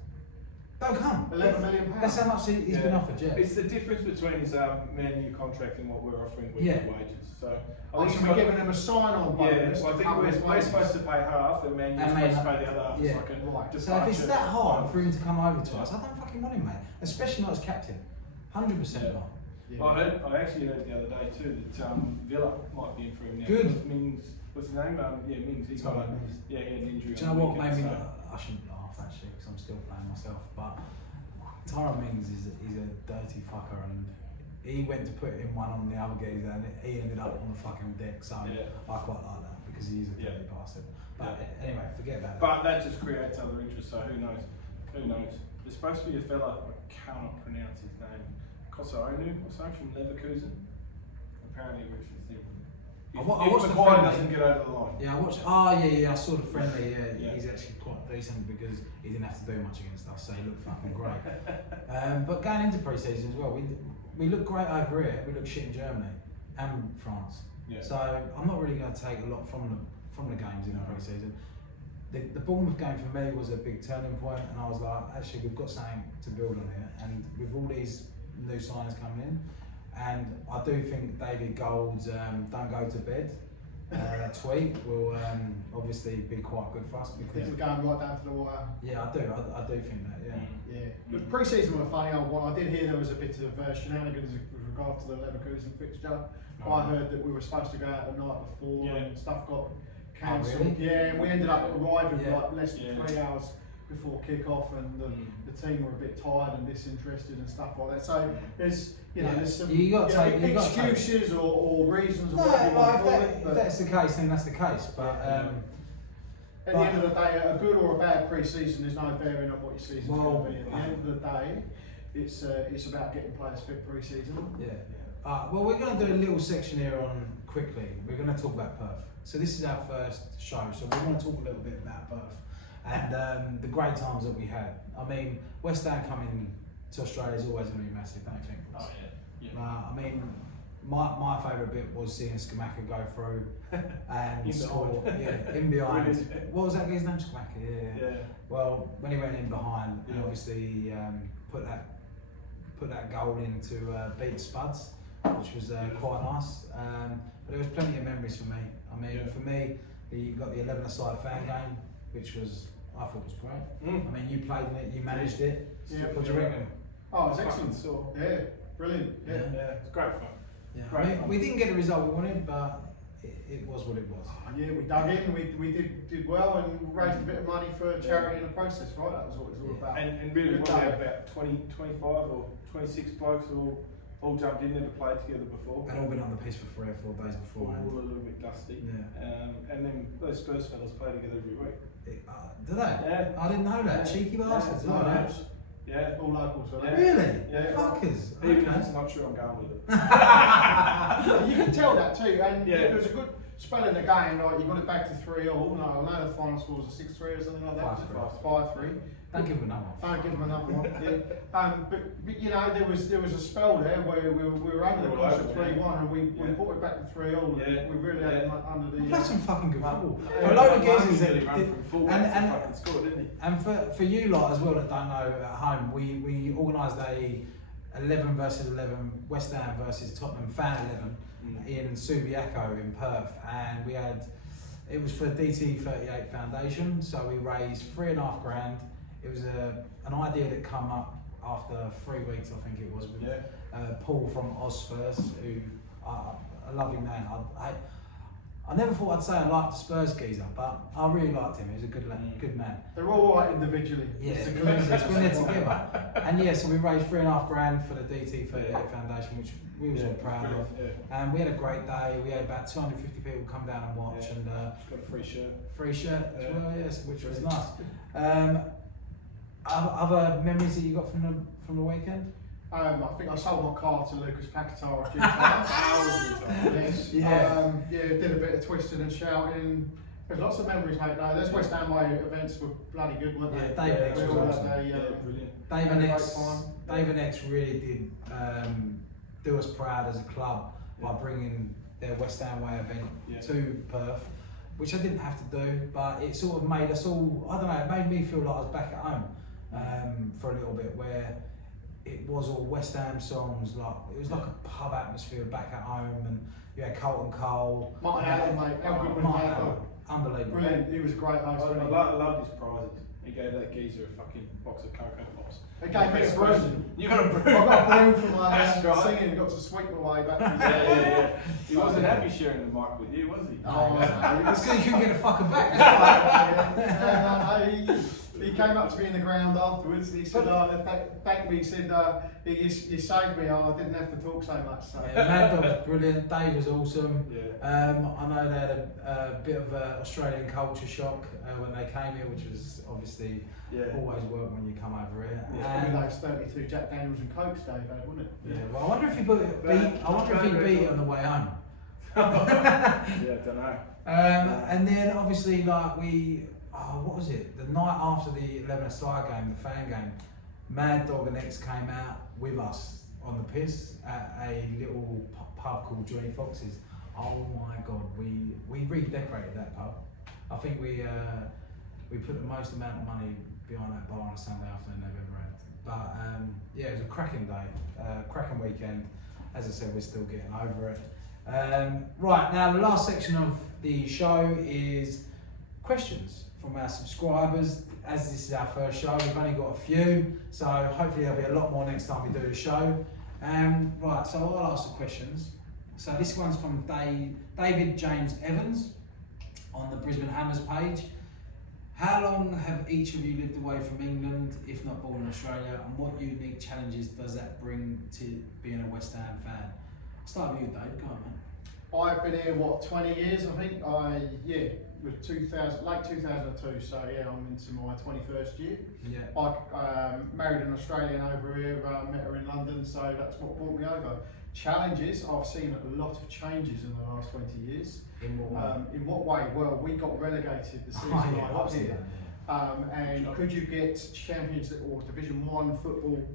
Don't come. £11 million. That's how much he's been offered, It's the difference between his Man U contract and what we're offering with the wages. So I think we're giving him a sign-on bonus. I think we're supposed to pay half and Man U's supposed to pay the other half. It's like so if it's that hard for him to come over to us, I don't fucking want him, mate. Especially not as captain. 100% not. Yeah. Well, I actually heard the other day too that Villa might be in for him now. Good. Mings, what's his name? Mings. He's Tyrone got Mings. he had an injury. Do you on know the what made weekend, me? so- I shouldn't laugh actually because I'm still playing myself. But Tyrone Mings is a dirty fucker, and he went to put in one on the other geezer, and he ended up on the fucking deck. So Yeah. I quite like that because he's a dirty bastard. But anyway, forget about But that just creates other interest. So who knows? Who knows? There's supposed to be a fella, I cannot pronounce his name, Kosoonu or something from Leverkusen. Apparently, which is the. I watched the Maguire friendly. doesn't get over the line. Yeah, I watched. Oh yeah, I saw the friendly. Yeah. He's actually quite decent because he didn't have to do much against us, so he looked fucking great. But going into pre-season as well, we look great over here. We look shit in Germany and France. Yeah. So I'm not really going to take a lot from the games in the pre-season. The Bournemouth game for me was a big turning point, and I was like, actually, we've got something to build on here. And with all these new signings coming in, and I do think David Gold's "Don't Go to Bed" tweet will obviously be quite good for us I think because we're going right down to the wire. yeah, I do think that Yeah. But pre-season were a funny old one. I did hear there was a bit of shenanigans with regard to the Leverkusen fixture. I heard that we were supposed to go out the night before and stuff got cancelled. really? Yeah, and we ended up arriving Yeah. like less than 3 hours before kick-off, and the team were a bit tired and disinterested and stuff like that. So there's there's some You gotta take- you gotta take- excuses or reasons. No, or whatever you want to call well, it, if but that's the case, then that's the case. But at the end of the day, a good or a bad pre-season is no bearing on what your season's Well, going to be. At the end of the day, it's about getting players fit pre-season. yeah. Well, we're going to do a little section here on quickly. We're going to talk about Perth. So this is our first show, so we're going to talk a little bit about Perth and the great times that we had. I mean, West Ham coming to Australia is always going to be massive, don't you think? Oh yeah. I mean, my favourite bit was seeing Skamaka go through and In score. behind. Yeah, in behind. Brilliant. What was that guy's name? Skamaka. Yeah. Yeah. Well, when he went in behind, and Yeah. obviously put that goal in to beat Spuds, which was quite nice. But there was plenty of memories for me. I mean, for me, you got the 11-a-side fan game, which I thought was great. I mean, you played in it, you managed it. Yeah. What do you reckon? Oh, it's Fucking excellent. saw. Yeah, brilliant. Yeah. It's great fun. Yeah. Great I mean, fun. we didn't get the result we wanted, but it was what it was. Yeah, we dug in, we did well and raised a bit of money for charity in the process, right? That was what it was all about. And really, Good what we day. had about 20, 25 or 26 blokes all jumped in, never played together before. And all been on the pitch for 3 or 4 days All beforehand. a little bit dusty. Yeah. And then those Spurs fellas play together every week. Do they? Yeah. I didn't know that. Yeah. Cheeky bastards. Yeah. Oh, Yeah. no. Yeah. All locals, so Yeah. Really? Yeah. Fuckers. Even if Okay. it's not true, I'm going with it. you can tell that too, and Yeah. it was a good spell in the game. Like you got it back to 3-all. No, I know the final score was a 6-3 or something like that. 5-3. Don't give them another one. Don't give them another one. Yeah. But you know there was a spell there where we were under the cosh at 3-1 and we brought it back to 3-all. Yeah. We really had it under the. We played some fucking good football. Yeah. For a load of Mark geezers that really ran did- from full and- back to and- fucking score, didn't he? And for you lot as well that don't know at home, we organised a 11 versus 11 West Ham versus Tottenham fan 11 in Subiaco in Perth, and it was for DT38 Foundation, so we raised $3.5 grand. It was an idea that come up after 3 weeks, I think it was, with Paul from Oz Spurs, who a lovely man. I never thought I'd say I liked the Spurs geezer, but I really liked him. He was a good man. They're all right individually. Yeah, It's a it's collective. when they're together. And yeah, so we raised $3.5 grand for the DT38 Foundation, which we was all proud of. And we had a great day. We had about 250 people come down and watch, and Got a free shirt. free shirt as well, yes, which was nice. Other memories that you got from the weekend? I think I sold my car to Lucas Paquetá a few times. Yes. Yeah. Did a bit of twisting and shouting. There's lots of memories, mate. No, those West Ham Way events were bloody good, weren't they? Yeah, David X We was all awesome. had Brilliant. David had a X, great time. David X really did do us proud as a club by bringing their West Ham Way event to Perth, which I didn't have to do, but it sort of made us all, I don't know, it made me feel like I was back at home for a little bit, where it was all West Ham songs, like it was like a pub atmosphere back at home, and you had Colton Cole. Martin Allen, mate. How good was Martin that? Allen, unbelievable. Brilliant. He was a great host. I wasn't he? love his prizes. He gave that geezer a fucking box of Cocoa Pops. They gave me a broom. You got a broom? I got a broom from my That's right. singing, got to sweep my way back. Yeah. He wasn't happy sharing the mic with you, was he? Oh, no. It's because he couldn't get a fucking back. He came up to me in the ground afterwards and he said, thank me, he said, you saved me, I didn't have to talk so much. So. Yeah, Mad Dog was brilliant, Dave was awesome. Yeah. I know they had a bit of an Australian culture shock when they came here, which was obviously always work when you come over here. Probably those 32 Jack Daniels and Cokes Dave had, wouldn't it? Yeah, well, I wonder if he beat it on the way home. Yeah, I don't know. And then obviously what was it? The night after the 11-a-side game, the fan game, Mad Dog and X came out with us on the piss at a little pub called Johnny Fox's. Oh my God, we redecorated that pub. I think we put the most amount of money behind that bar on a Sunday afternoon they've ever had. But yeah, it was a cracking day, cracking weekend. As I said, we're still getting over it. Right, now the last section of the show is questions from our subscribers. As this is our first show, we've only got a few, so hopefully there'll be a lot more next time we do the show. Right, so I'll ask the questions. So this one's from David James Evans on the Brisbane Hammers page. How long have each of you lived away from England, if not born in Australia, and what unique challenges does that bring to being a West Ham fan? I'll start with you, Dave. Go on, man. I've been here, 20 years, I think. With 2000, late 2002, so yeah, I'm into my 21st year. Yeah. I married an Australian over here, met her in London, so that's what brought me over. Challenges, I've seen a lot of changes in the last 20 years. In what way? In what way? Well, we got relegated the season I got here. And could you get Champions or Division 1 football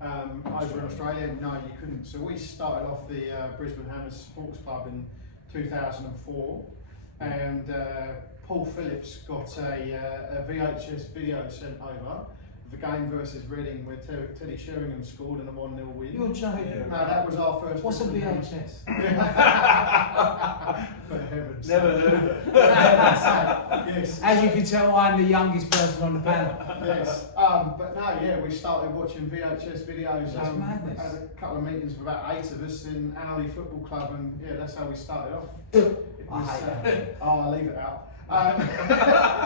over in Australia? No, you couldn't. So we started off the Brisbane Hammers Sports Club in 2004, and Paul Phillips got a VHS video sent over. The game versus Reading where Teddy Sheringham scored in a 1-0 win. You're joking. No, that was our first. What's a VHS? For heaven's Never sake. heard of it. Yes. As you can tell, I'm the youngest person on the panel. Yes. But no, yeah, we started watching VHS videos. That's madness. Had a couple of meetings with about 8 of us in Alley Football Club, and yeah, that's how we started off. I hate that. I'll leave it out.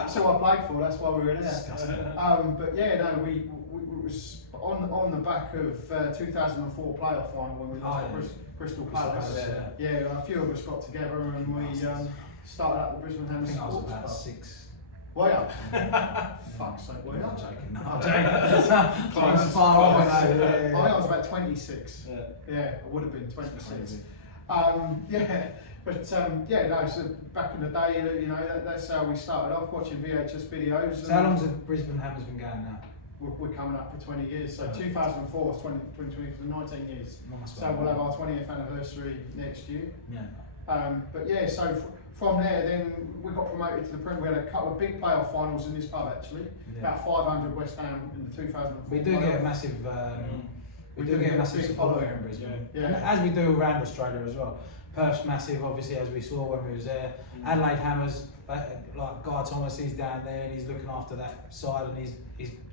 So I played for, that's why we were in there. Disgusting. But yeah, no, we was on the back of 2004 playoff final when we lost to Crystal Palace. Yeah, a few of us got together and we started up the Brisbane I Hammers think I was Sports about Club. 6. Were you? Fuck's sake, were you? I'm joking. No, I'm joking. Close. Far off. I think I was about 26. Yeah, I would have been 26. Yeah. But yeah, no, so back in the day, you know, that's how we started off, watching VHS videos. So how long has the Brisbane Hammers been going now? We're coming up for 20 years, so 2004 was 2020 for 19 years. Nice. So we'll have our 20th anniversary next year. Yeah. But yeah, so from there, then we got promoted to the Premier. We had a couple of big playoff finals in this pub actually. Yeah. About 500 West Ham in the 2004. We do get a massive. We do get a massive support here in Brisbane, yeah. And as we do around Australia as well. Perth's massive, obviously, as we saw when we was there. Adelaide Hammers, like Guy Thomas, he's down there and he's looking after that side, and he's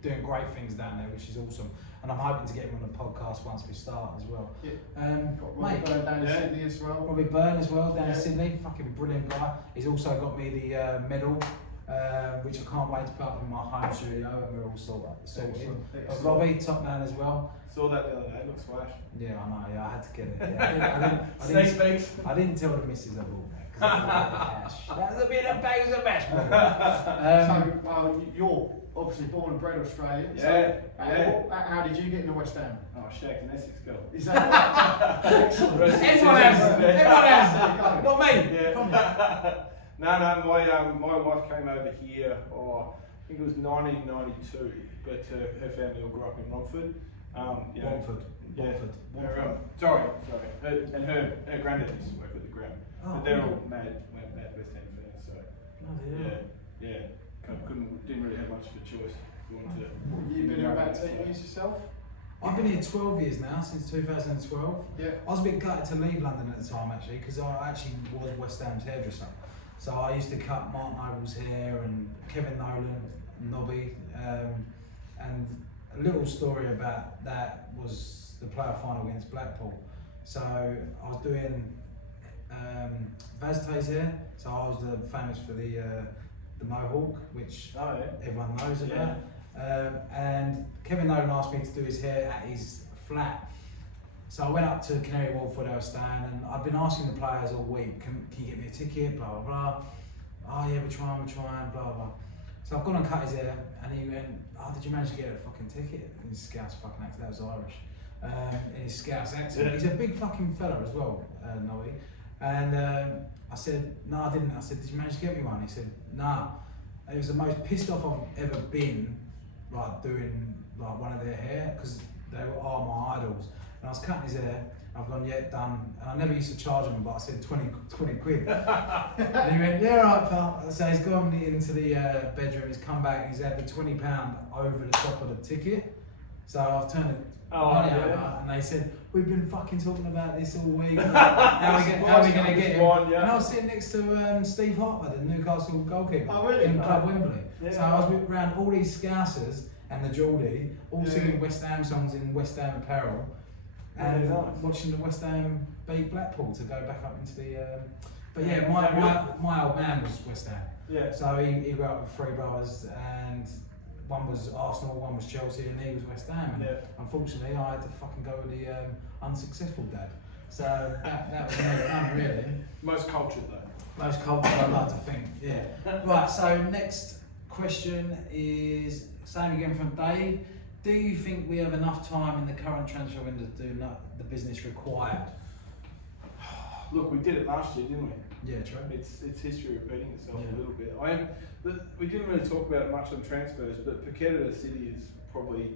doing great things down there, which is awesome. And I'm hoping to get him on the podcast once we start as well. Yeah. Mate, Got Robbie Byrne down in Sydney as well. Robbie Byrne as well down in Sydney, fucking brilliant guy. He's also got me the medal, which I can't wait to put up in my home studio, and we're all sorted. But Robbie, top man as well. Saw that the other day, looks flash. Yeah, I know. Yeah, I had to get it. Yeah. I didn't tell the missus I bought that because that was a bit of bags of mash. So you're obviously born and bred Australian. Yeah. So how did you get into West Ham? Oh, shagged an Essex girl. Is that excellent? Everyone has. Not me. Yeah. No. My wife came over here. I think it was 1992. But her family all grew up in Romford. Romford. Yeah. Romford. Sorry. Her granddad used to work at the ground. But they're all mad West Ham fans. So didn't really have much of a choice. You've been here about 10 years yourself? I've been here 12 years now, since 2012. Yeah. I was a bit gutted to leave London at the time actually, because I actually was West Ham's hairdresser. So I used to cut Mark Noble's hair and Kevin Nolan. Nobby, and a little story about that was the playoff final against Blackpool. So I was doing Vazte's here, so I was famous for the mohawk, which everyone knows about. And Kevin Nolan asked me to do his hair at his flat. So I went up to Canary Wharf where they were staying, and I've been asking the players all week, can you get me a ticket, blah, blah, blah. Oh yeah, we're trying, blah, blah. So I've gone and cut his hair, and he went, oh, did you manage to get a fucking ticket? In his Scouse fucking accent, that was Irish. In his Scouse accent. He's a big fucking fella as well, Noe. And I said, no, I didn't. I said, did you manage to get me one? He said, nah. It was the most pissed off I've ever been, like doing like one of their hair, because they are my idols. And I was cutting his hair, I've gone, yeah, done. And I never used to charge him, but I said 20 quid. And he went, yeah, right, pal. So he's gone into the bedroom, he's come back, he's had the £20 over the top of the ticket. So I've turned it money over, and they said, we've been fucking talking about this all week. How are we going to get him? And I was sitting next to Steve Harper, the Newcastle goalkeeper, in Club Wembley. So I was around all these Scousers and the Geordie, all singing West Ham songs in West Ham apparel, and watching the West Ham beat Blackpool to go back up into the. But yeah, my old man was West Ham. Yeah. So he grew up with three brothers, and one was Arsenal, one was Chelsea, and he was West Ham. And unfortunately, I had to fucking go with the unsuccessful dad. So that was never done, really. Most cultured though. Most cultured, I'd like to think. Yeah. Right. So next question is same again from Dave. Do you think we have enough time in the current transfer window to do the business required? Look, we did it last year, didn't we? Yeah, true. It's history repeating itself a little bit. We didn't really talk about it much on transfers, but Paqueta to City is probably,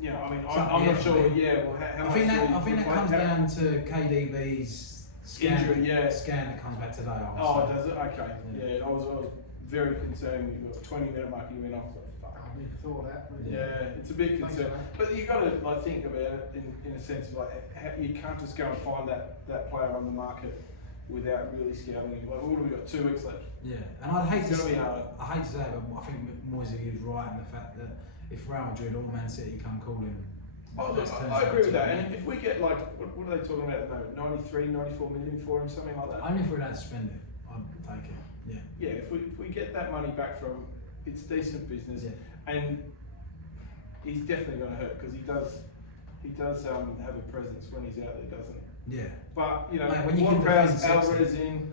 you know, I mean, I'm not sure. Yeah, well, how much? I think that comes down to KDB's scan that comes back today. Oh, does it? Okay. Yeah, I was very concerned when you got 20-minute mark and you went off. I never thought of that. Yeah, it's a big concern. But you got to like think about it in a sense of like you can't just go and find that player on the market without really scouting him. Like, what have we got? 2 weeks left. Yeah, and I'd hate to say it, but I think Moisey is right in the fact that if Real Madrid or Man City come calling. Oh, look, I agree with that. And if we get like, what are they talking about at the moment? 93, 94 million for him, something like that. Only if we don't spend it, I'd take it. Yeah. Yeah, if we get that money back from, it's decent business, and he's definitely going to hurt because he does have a presence when he's out there, doesn't he? Yeah. But you know, mate, when you what can Prowse, Alvarez in,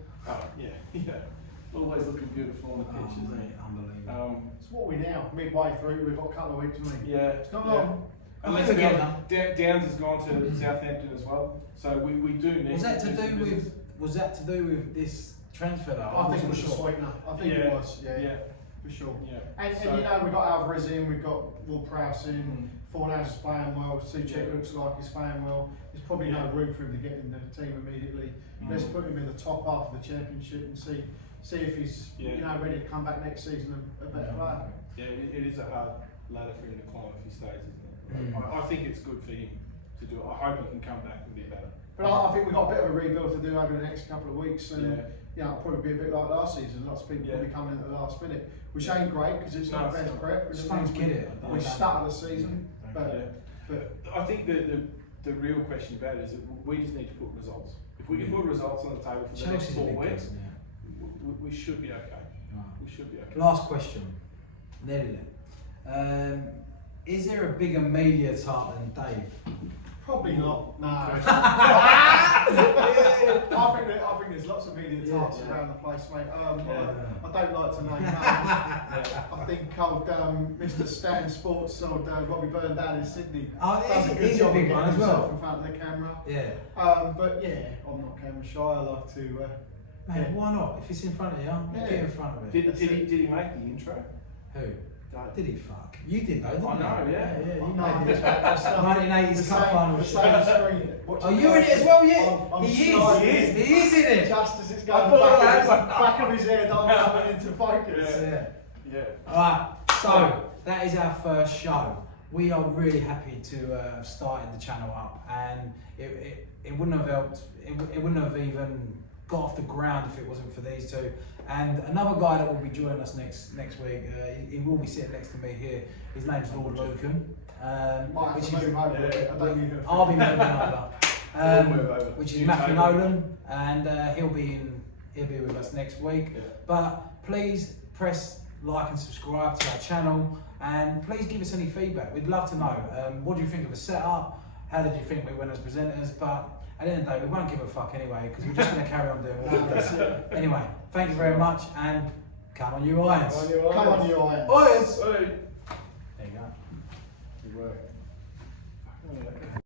always looking beautiful on the pitch, isn't he? Unbelievable. So what are we now? Midway through, we've got a couple of weeks, haven't we? Yeah. It's not long. Unless Downs has gone to Southampton as well, so we do need. Was that to do with this transfer though? I think it was a sweetener. I think it was. Yeah. For sure. Yeah. And you know, we've got Alvarez in, we've got Will Prowse in, Fornals is playing well, Souček looks like he's playing well. There's probably no room for him to get in the team immediately. Let's put him in the top half of the championship and see if he's ready to come back next season a better player. Yeah, it is a hard ladder for him to climb if he stays, isn't it? I think it's good for him to do it. I hope he can come back and be better. But I think we've got a bit of a rebuild to do over the next couple of weeks, and it'll probably be a bit like last season. Lots of people will be coming at the last minute, which ain't great because it's not best prep. Just don't get it. We started the season, but I think the real question about it is that we just need to put results. If we can put results on the table for the next 4 weeks, we should be okay. We should be okay. Last question, nearly. Is there a bigger media tart than Dave? Probably not. No. I think there's lots of media tarts around the place, mate. I don't like to name names. I think old Mr. Stan Sports, old Robbie Byrne down in Sydney, does a good job of getting himself in front of the camera. Yeah. But yeah, I'm not camera shy. I like to. Mate, why not? If it's in front of you, get in front of it. Did he make the intro? Who? Did he fuck? You did though, didn't you? I know, yeah. You made the 1980s Cup final. The same screen. Oh, you're in it as well, yeah? He is in it. Just as it's going back of his head, I'm coming into focus. Yeah. Alright, so that is our first show. We are really happy to have started the channel up, and it wouldn't have helped, it wouldn't have even got off the ground if it wasn't for these two. And another guy that will be joining us next week, he will be sitting next to me here. His name's Lord Lucan. Might have to move over a bit, I don't need it. I'll be moving over. We'll move over. Which is New Matthew table. Nolan, and he'll be with us next week. Yeah. But please press like and subscribe to our channel, and please give us any feedback. We'd love to know. What do you think of the setup? How did you think we went as presenters? But at the end of the day, we won't give a fuck anyway, because we're just going to carry on doing what we do. Anyway, thank you very much, and come on, you Irons. Come on, you Irons. Irons! Oi. There you go. You work. Fucking hell, okay.